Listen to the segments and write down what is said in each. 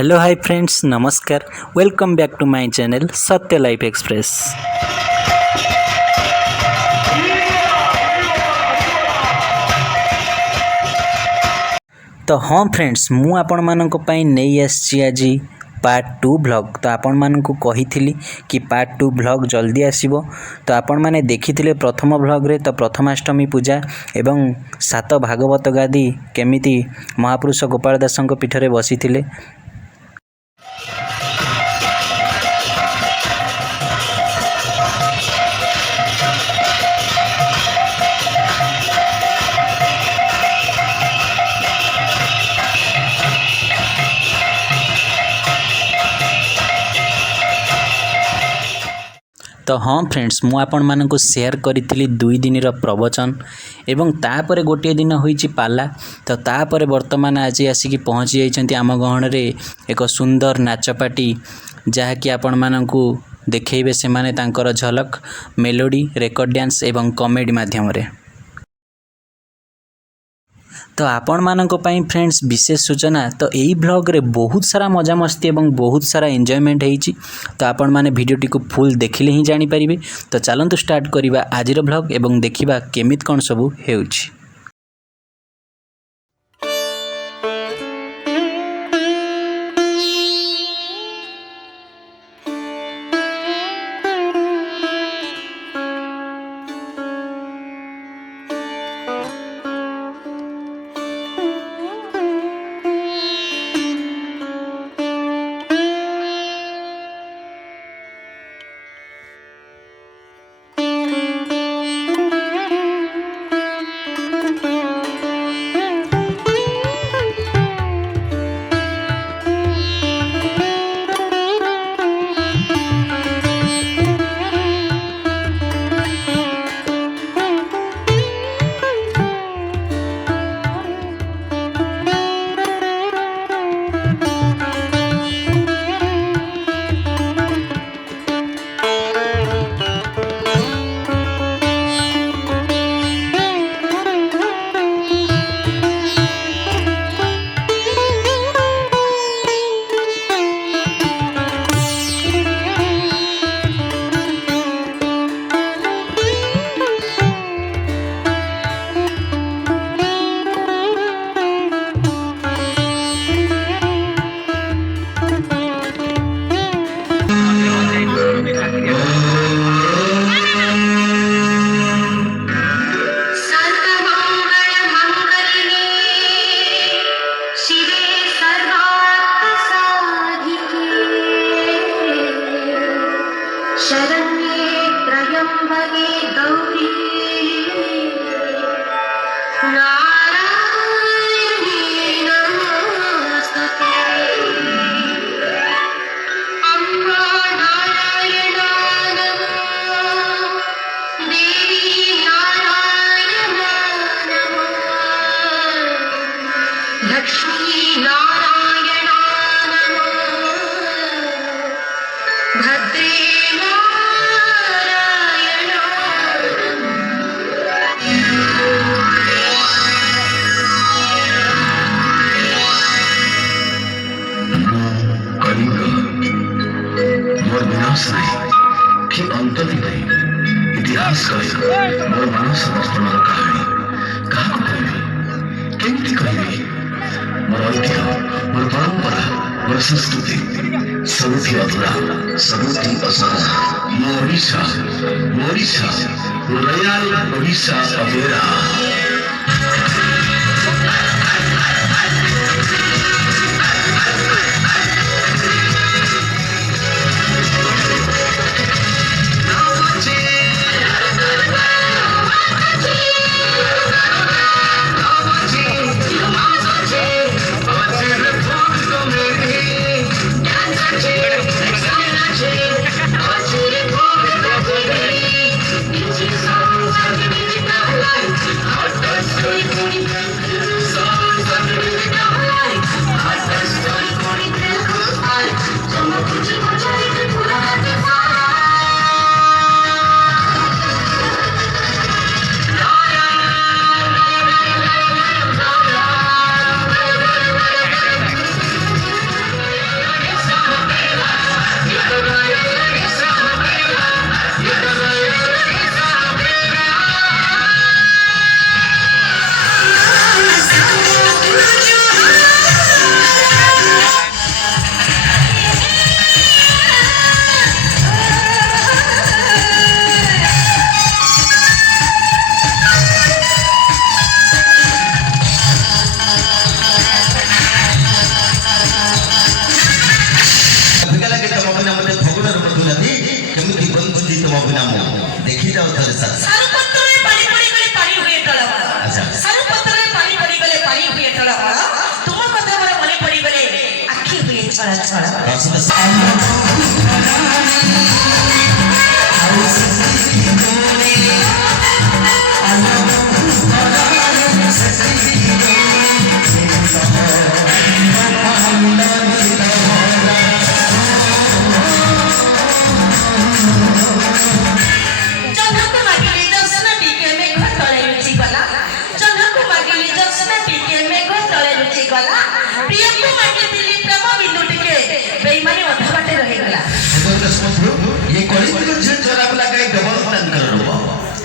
Hello hi friends नमस्कार welcome back to my channel Satya life express. तो हाँ friends मु आपण मानक पई नहीं आसी आज पार्ट 2 व्लॉग। तो आपण मानक कही कि पार्ट 2 व्लॉग जल्दी आसीबो। तो आपण माने देखिथिले प्रथम व्लॉग रे तो प्रथमाष्टमी पूजा एवं सात भागवत गादी केमिति महापुरुष गोपाल दासଙ୍କ पीठरे बसिथिले। तो हाँ फ्रेंड्स मु आपण मानक शेयर करी 2 दिन प्रवचन एवं तापर गोटे दिन होईची पाला। तो तापर वर्तमान आज आसिकी पहुँची जाइछन्ती आम गहण रे एक सुंदर नाचपाटी जहाँकि आपण मानक देखैबे से माने तांकर झलक मेलोडी रेकर्ड डांस एवं कॉमेडी माध्यम रे। तो आपण मानक पई फ्रेंड्स विशेष सूचना तो यही ब्लॉग रे बहुत सारा मजा मस्ती एवं बहुत सारा एंजॉयमेंट होईची। तो आपण माने वीडियोटी को फुल देखिले ही जानि परिबे। तो चलंतु स्टार्ट करिबा आजिर ब्लॉग एवं देखिबा केमित कोन सबु हेउची। शरण्ये त्र्यम्बके गौरी नारायणी नमोस्तुते। अम्मा नारायणा नमो देवी नारायणा नमो लक्ष्मी नारायणा नमो भद्रे कि अंत नहीं इतिहास मोर मानस वर्तमान कहानी क्या कहबी केमती कहबी मोर ऐतिह्य मोर परंपरा मोर संस्कृति सबुठी अधूरा सबुठी असारा मो ओडिशा रयाल ओडिशा अबेरा। Life.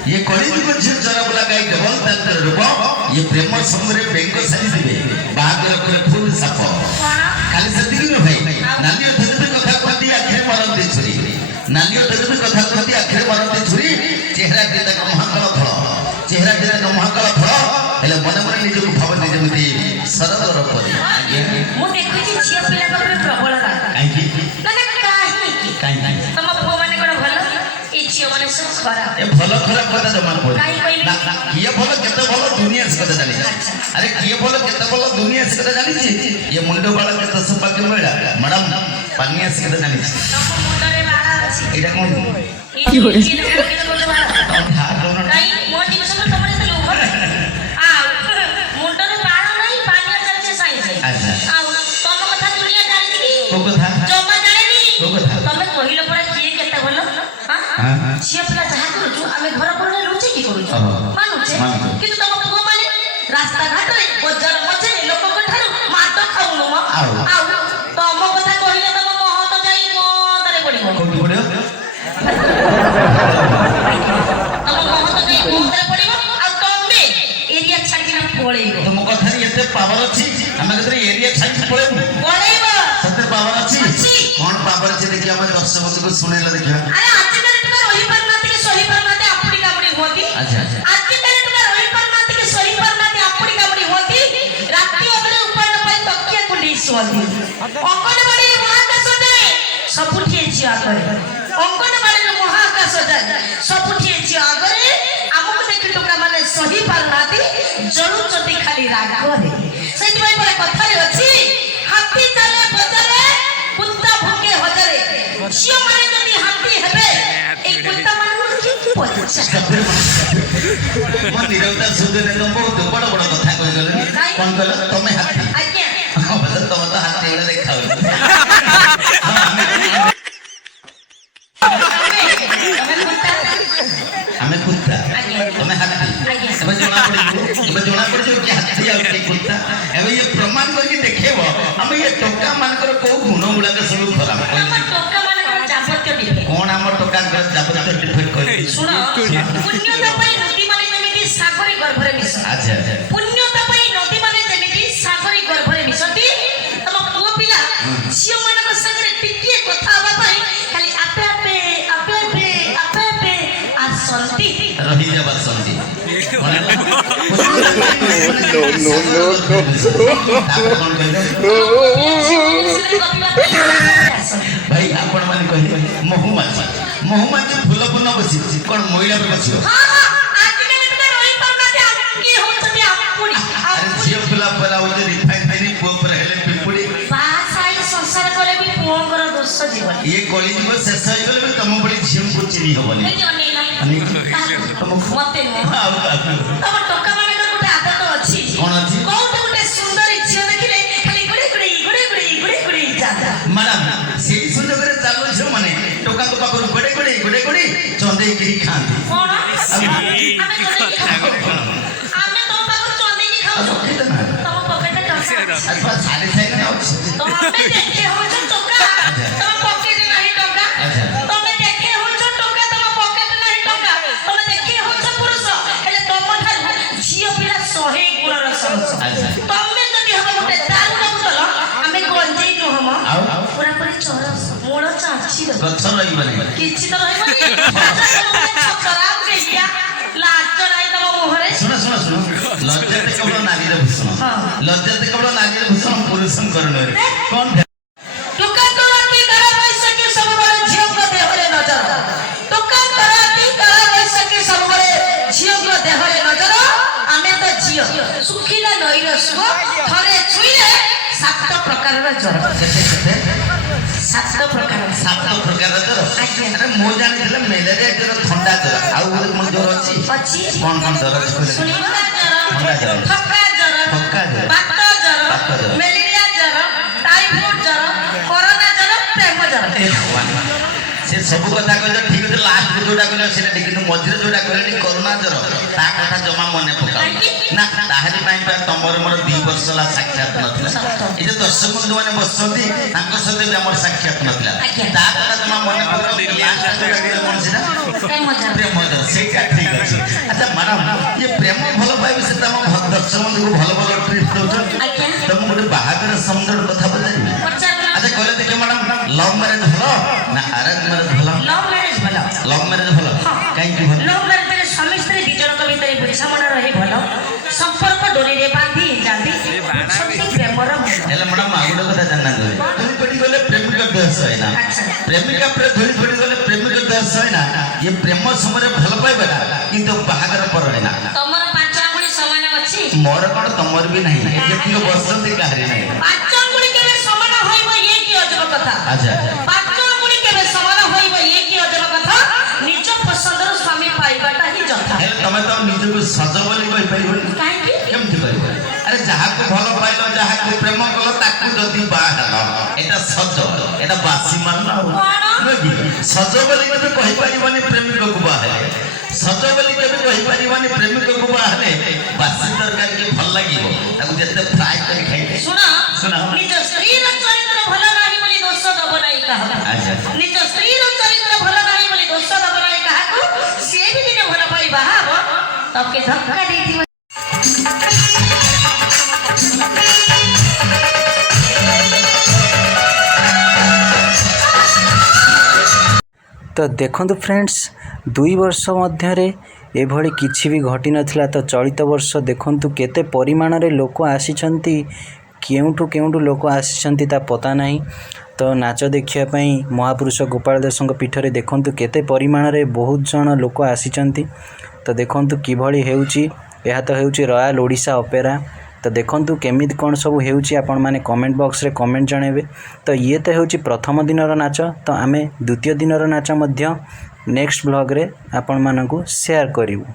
ये कलिजुग झील चराबुला गाई केवल तांतर रूप ये प्रेम संगरे बेंग सारी दिबे बागर करे फूल साप खाली सेतिकी न भाई नालियो थजबे कथा कहती आखिर मारंती छुरी नालियो थजबे कथा कहती आखिर मारंती छुरी चेहरा के तक महाकाल फल चेहरा के तक महाकाल फल हेले मन मन निजको भावती जेमिति सरदर परी ମୁଁ ଦେଖୁଛି ଝିଅ ପିଲାଙ୍କ ଉପରେ ପ୍ରବଳ ରାଗ काई କାହିଁକି काई ତମ ପୁଅ ମାନେ କଣ ଭଲ ଏ ଝିଅ ମାନେ ସବୁ ଖରାପ ए भल खराब कथा जमा पड़ी କାହିଁ କହିବି किए भल केते भल दुनिया से कथा जानी अरे किए भल केते भल दुनिया से कथा जानी ये मुंडो बाला केते सौभाग्य मिला मैडम पानिया से कथा जानी ତମ ମୁଣ୍ଡରେ ବାଳ ଅଛି एटा कोन କି ମୁଣ୍ଡରେ ବାଳ मुंडो କାହିଁ ମୋ ଜିନିଷ ତମର ଏତେ ଲୋଭ ଆଉ ମୁଣ୍ଡରେ ବାଳ ନାହିଁ ପାନିଆ ଚାଲିছে ସାଇଁ ସାଇଁ अच्छा ଆଉ ତମ କଥା ଦୁନିଆ ଜାଣିଛି କି को कथा ଜମା ଜାଣିନି को कथा ତମେ କହିଲ ପରା କିଏ କେତେ ଭଲ हां हां ଝିଅ ପିଲା ଯାହା କରୁଛୁ ଆମେ ଘର ପରେ ରହୁଛେ କି କରୁଛୁ ମାନୁଛେ କିନ୍ତୁ ତମ ପୁଅ ମାନେ ରାସ୍ତା ଘାଟରେ ବଜାର ମଝିରେ ଲୋକଙ୍କ ଠାରୁ ମାଡ଼ ଖାଉନୁ ମ ଆଉ ତମ କଥା କହିଲେ ତମ ମହତ ଯାଇ ମହତରେ ପଡିବ कोठी पड़ियो ତମ ମହତ ଯାଇ ମହତରେ ପଡିବ ଆଉ ତମେ ଏରିଆ ଛାଡିକିନା ପଳେଇବ तुम कथा एते पावर अछि हम कतरे एरिया छाई पळेबु ପଳେଇବ सत्य पावर अछि ଅଛି। कोन पावर अछि देखि हम दर्शक को सुनेला देखिबा ଆରେ ଆଜିକାଲି ଟିକେ ରହିପାରୁନାହାନ୍ତି କି ସହିପାରୁନାହାନ୍ତି ଆପୁଡ଼ି କାମୁଡ଼ି ହୁଅନ୍ତି अच्छा अच्छा ଆଜିକାଲି ଟିକେ ରହିପାରୁନାହାନ୍ତି କି ସହିପାରୁନାହାନ୍ତି ଆପୁଡ଼ି କାମୁଡ଼ି ହୁଅନ୍ତି ରାତି ଅଧରେ ଉପାୟ ପାଇଁ ତକିଆ କୁଣ୍ଡେଇ ଶୁଅନ୍ତି ଅଙ୍ଗନବାଡିରେ ମହାକାଶ ଯାଏ ସବୁଠି ଝିଅ ଆଗରେ ଅଙ୍ଗନବାଡିରେ ମହାକାଶ ଯାଏ ସବୁଠି ଝିଅ ଆଗରେ ଆମକୁ ଦେଖି ଟୋକା ମାନେ ସହିପାରୁନାହାନ୍ତି ଜଳୁଛନ୍ତି ଖାଲି ରାଗରେ ସେଥିପାଇଁ ଗୋଟେ କଥାରେ ଅଛି ହାତୀ ଚାଲେ ବଜାରେ କୁତ୍ତା ଭୁକେ ହଜାରେ ଝିଅ ମାନେ ଯଦି ହାତୀ ହେବେ এই কুত্তা মানুষ কি পয়সা मन निरवता सुदने तो बहुत बड़ बड़ कथा कहि गले कोन कहल तमे हाथी আজ্ঞা हां बस तम तो हाथी वाला देखाउ हमें कुत्ता तमे हाथी अब जोना पड़ी कि हाथी आ के कुत्ता अब ये प्रमाण करके देखेबो हम ये टोका मानकर को गुण गुला के सब खराब আমার টোকা মানে যাবতীয় ডিফেক্ট कोन हमर टोका के जाबत डिफेक्ट कहि শুনো পুণ্যতা পাই নদী মানে যেমিতি সাগরে গর্ভরে মিশ अच्छा अच्छा পুণ্যতা পাই নদী মানে যেমিতি সাগরে গর্ভরে মিশতি তম পুଅ ପିଲା ଝିଅ ମାନଙ୍କ ସାଙ୍ଗରେ ଟିକିଏ କଥା ହବା ପାଇଁ ଖାଲି ଆପେ ଆପେ ଆପେ ଆପେ ଆପେ ଆପେ ଆସନ୍ତି रही जा बसंती भाई आपण माने कहि महुमाछी फूल पुन बसी कोन महिला पे बसियो अरे झियो फूला परा ओ रिफाइन तेरी पो पर हेले पिपुड़ी ये कॉलेज में शेष हो गले तुम बड़ी झियो को चिनी होबनी तुम कोन अछि मैडम से सुजोग रे चालू झियो माने टोका को पाखर गडे गडे गडे गडे चंदे गिरी खांती अथवा सारे थे ना गछ रही बने କିଛି ତ ରହିବନି ଖରାପ ହେଇଆ ଲାଜ ନାହିଁ ତମ ମୁହଁରେ सुनो सुनो सुनो लज्जा ते केवल नारी रे भूषण लज्जा ते केवल नारी रे भूषण पुरुषन करण रे कोन ଟୋକା ତୋରାତି କାଳ ବୈଶାଖୀ ସବୁବେଳେ ଝିଅଙ୍କ ଦେହରେ ନଜର ଟୋକା ତୋରାତି କାଳ ବୈଶାଖୀ ସବୁବେଳେ ଝିଅଙ୍କ ଦେହରେ ନଜର ଆମେ ତ ଝିଅ ଶୁଖିଲା ନଈର ସୁଅ ଥରେ ଛୁଇଁଲେ 7 ପ୍ରକାରର ଜ୍ୱର केते केते 7 ପ୍ରକାର सात प्रकार जर अरे मो जानि दिले मलेरिया जर ठंडा जर आउ बोले कोन जर अछि ଅଛି कोन कोन जर अछि कोन ଶୁଣିବା ଥଣ୍ଡା ଜ୍ୱର ଜ୍ୱର। ଥକା ଜ୍ୱର ଥକା ଜ୍ୱର। ବାତ ଜ୍ୱର ବାତ ଜ୍ୱର। ମ୍ୟାଲେରିଆ ଜ୍ୱର ଟାଇଫଏଡ୍ ଜ୍ୱର କରୋନା ଜ୍ୱର ପ୍ରେମ ଜ୍ୱର ए भगवान से सब कथा कहले ठीक है लास्ट को जोटा कहले सेटा ठीक କିନ୍ତୁ ମଝିରେ जोटा कहले कोरोना जर ता कथा जमा मने पकाउ ना ताहरी पाई तमर मोर 2 वर्ष ला साक्षात नथिला ए जे दर्शक बंधु माने बसଛନ୍ତି तांको सते भी हमर साक्षात नथिला ता कथा जमा मने पकाउ लास्ट जोटा कहले कोन सेटा ପ୍ରେମ ଜ୍ୱର प्रेम जर सेटा ठीक अछि ଦର୍ଶକଙ୍କୁ ଭଲ ଭଲ ଟ୍ରିପ୍ ଦେଉଛନ୍ତି ଆଜ୍ଞା ତ ମୁଁ ଗୋଟେ ବାହାଘର ସମ୍ବନ୍ଧରେ କଥା ପଚାରିବି ପଚାରନ୍ତୁ ଆଚ୍ଛା କହିଲେ ଦେଖିଆ ମ୍ୟାଡ଼ାମ ଲଭ୍ ମ୍ୟାରେଜ ଭଲ ନା ଆରେଞ୍ଜ ମ୍ୟାରେଜ ଭଲ ଲଭ୍ ମ୍ୟାରେଜ ଭଲ ଲଭ୍ ମ୍ୟାରେଜ ଭଲ କାହିଁକି ଭଲ ଲଭ୍ ମ୍ୟାରେଜରେ ସ୍ୱାମୀ ସ୍ତ୍ରୀ ଦି ଜଣଙ୍କ ଭିତରେ ବୁଝାମଣା ରହି ଭଲ ସମ୍ପର୍କ ଡୋରିରେ ବାନ୍ଧି ହେଇଯାନ୍ତି ସত্যି ପ୍ରେମର ମୂଳ ହେଲେ ମ୍ୟାଡ଼ାମ ଆଉ ଗୋଟେ କଥା ଜାଣିନାହାନ୍ତି ଧରି ପଡ଼ି ଗଲେ ପ୍ରେମିକ ଦେହ ସହେ ନା ପ୍ରେମିକା ଧରି ପଡ଼ି ଗଲେ ପ୍ରେମିକ ଦେହ ସହେ ନା ଇଏ ପ୍ରେମ ସମୟରେ ଭଲ ପାଇବେ ନା କିନ୍ତୁ ବାହାଘର ପରେ ନା ତମର ପାଞ୍ଚ ଆଙ୍ଗୁଳି ସମାନ ଅଛି ମୋର କଣ ତମର ବି ନାହିଁ ଯେତିକି ବସିଛନ୍ତି କାହାରି ନାହିଁ ପାଞ୍ଚ ଆଙ୍ଗୁଳି କେବେ ସମାନ ହୋଇବ ଇଏ କି ଅଜବ କଥା ଆଚ୍ଛା ପାଞ୍ଚ ଆଙ୍ଗୁଳି କେବେ ସମାନ ହୋଇବ ଇଏ କି ଅଜବ କଥା ନିଜ ପସନ୍ଦର ସ୍ୱାମୀ ପାଇବାଟା ହିଁ ଯଥା ହେଲେ ତମେ ତ ନିଜକୁ ସଜ ବୋଲି କହିପାରିବନି କାହିଁକି କେମିତି କହିବ ଆରେ ଯାହାକୁ ଭଲ ପାଇଲ ଯାହାକୁ ପ୍ରେମ କଲ ତାକୁ ଯଦି ବାହା ହେଲ ଏଟା ସଜ ଏଟା ବାସି ମାନ ନୁହେଁ କି ସଜ ବୋଲି କେବେ କହିପାରିବନି ପ୍ରେମିକକୁ ବାହା ହେଲେ ସଜ ବୋଲି କେବେ କହିପାରିବନି ପ୍ରେମିକକୁ ବାହା ହେଲେ ବାସି ତରକାରୀ କି ଭଲ ଲାଗିବ ତାକୁ ଯେତେ ଫ୍ରାଏ କରି ଖାଇଲେ ଶୁଣ ନିଜ ସ୍ତ୍ରୀର ଚରିତ୍ର ଭଲ ନାହିଁ ବୋଲି ଦୋଷ ଦବ ନାହିଁ କାହାକୁ ଆଚ୍ଛା ନିଜ ସ୍ତ୍ରୀର ଚରିତ୍ର ଭଲ ନାହିଁ ବୋଲି ଦୋଷ ଦବ ନାହିଁ କାହାକୁ ସିଏ ବି ଦିନେ ଭଲ ପାଇ ବାହା ହବ ତମକେ ଧକ୍କା ଦେଇଥିବ ତ ଦେଖନ୍ତୁ ଫ୍ରେଣ୍ଡସ୍ 2 ବର୍ଷ ମଧ୍ୟରେ ଏଭଳି କିଛି ବି ଘଟି ନଥିଲା ତ ଚଳିତ ବର୍ଷ ଦେଖନ୍ତୁ କେତେ ପରିମାଣରେ ଲୋକ ଆସିଛନ୍ତି କେଉଁଠୁ ଲୋକ ଆସିଛନ୍ତି ତା ପତା ନାହିଁ ତ ନାଚ ଦେଖିବା ପାଇଁ ମହାପୁରୁଷ ଗୋପାଳ ଦାସଙ୍କ ପୀଠରେ ଦେଖନ୍ତୁ କେତେ ପରିମାଣରେ ବହୁତ ଜଣ ଲୋକ ଆସିଛନ୍ତି ତ ଦେଖନ୍ତୁ କିଭଳି ହେଉଛି ଏହା ତ ହେଉଛି ରୟାଲ ଓଡ଼ିଶା ଅପେରା ତ ଦେଖନ୍ତୁ କେମିତି କ'ଣ ସବୁ ହେଉଛି ଆପଣମାନେ କମେଣ୍ଟ ବକ୍ସରେ କମେଣ୍ଟ ଜଣାଇବେ ତ ଇଏ ତ ହେଉଛି ପ୍ରଥମ ଦିନର ନାଚ ତ ଆମେ ଦ୍ୱିତୀୟ ଦିନର ନାଚ ମଧ୍ୟ ନେକ୍ସଟ ବ୍ଲଗ୍ରେ ଆପଣମାନଙ୍କୁ ସେୟାର କରିବୁ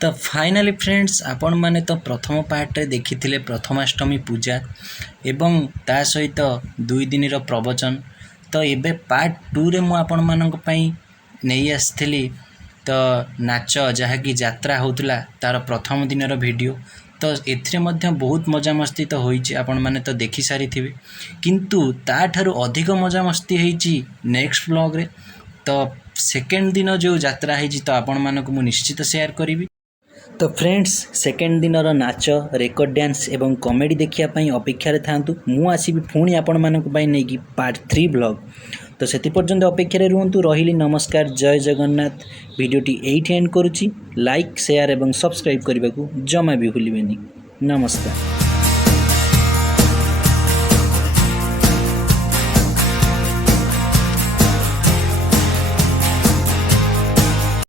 तो फाइनाली फ्रेंड्स आपण माने तो प्रथम पार्ट रे देखिथिले प्रथमाष्टमी पूजा एवं ता सहित 2 दिन रो प्रवचन तो एबे पार्ट 2 रे मु आपण मानक पई नेई आस्थिली तो नाच जहाँकि यात्रा होतला तार प्रथम दिन रो वीडियो तो एथिरे मध्य बहुत मजा मस्ती तो होईची आपण माने तो देखि सारी थिबे किंतु ता ठारू अधिक मजा मस्ती हेची नेक्स्ट व्लॉग रे तो सेकेंड दिन जो यात्रा हेची तो आपण मानक मु निश्चित शेयर करिवि। तो फ्रेंड्स सेकेंड दिन नाच रेकर्ड डांस एवं कॉमेडी देखिया अपेक्षा थांतु मु आसीबि पुणी आपण मानक पई नेकी पार्ट 3 ब्लॉग तो सेति पर्यंत अपेक्षा रुहतु रहिली नमस्कार जय जगन्नाथ वीडियोटी एठी एंड करूची लाइक शेयर एवं सब्सक्राइब करने को जमा भी भूलिबेनी नमस्कार।